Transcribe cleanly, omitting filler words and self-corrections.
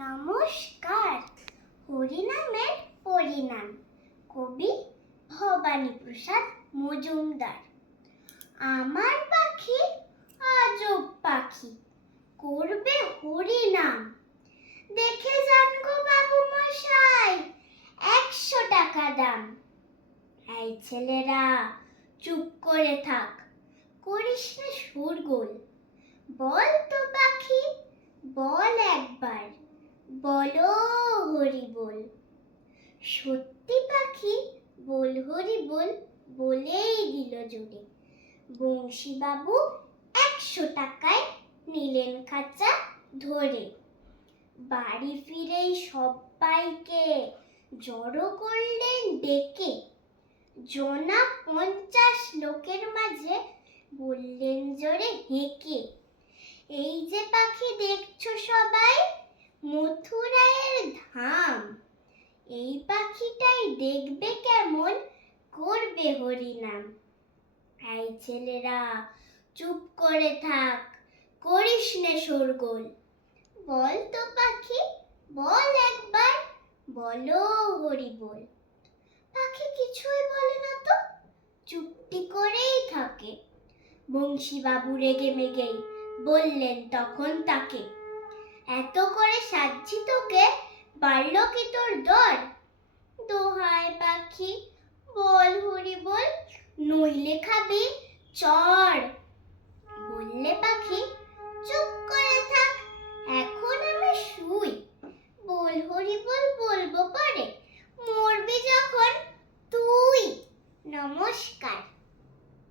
নমস্কার। হরিনামের পরিণাম, কবি ভবানীপ্রসাদ মজুমদার। আমার পাখি আজব পাখি, করবে হরিনাম। দেখে যান গো বাবু মশাই, 100 টাকা দাম। এই ছেলেরা চুপ করে থাক, করিস না শোরগোল। বল তো পাখি, বল একবার, বলো হরি বল। সত্যি পাখি বল হরি বল, বলেই দিল জোরে। বংশীবাবু 100 টাকায় নিলেন খাঁচা ধরে। বাড়ি ফিরেই সবাইকে জড়ো করলেন ডেকে। জনা 50 লোকের মাঝে বললেন জোরে হেঁকে, এই যে পাখি দেখছো সবাই, মথুরায়ের ধাম। এই পাখিটাই দেখবে কেমন, করবে হরিনাম। এই ছেলেরা চুপ করে থাক, করিস নে শোরগোল। বল তো পাখি, বল একবার, বলো হরি বল। পাখি কিছুই বলে না তো, চুপটি করেই থাকে। বংশীবাবু রেগে মেগেই বললেন তখন তাকে, এত করে সাজছি তোকে, বাড়ল কি তোর দর? দোহাই পাখি বল হরি বল, নইলে খাবি চড়। বললে পাখি চুপ করে থাক, এখন আমি শুই। বল হরি বল বলবো পরে, মরবি যখন তুই। নমস্কার।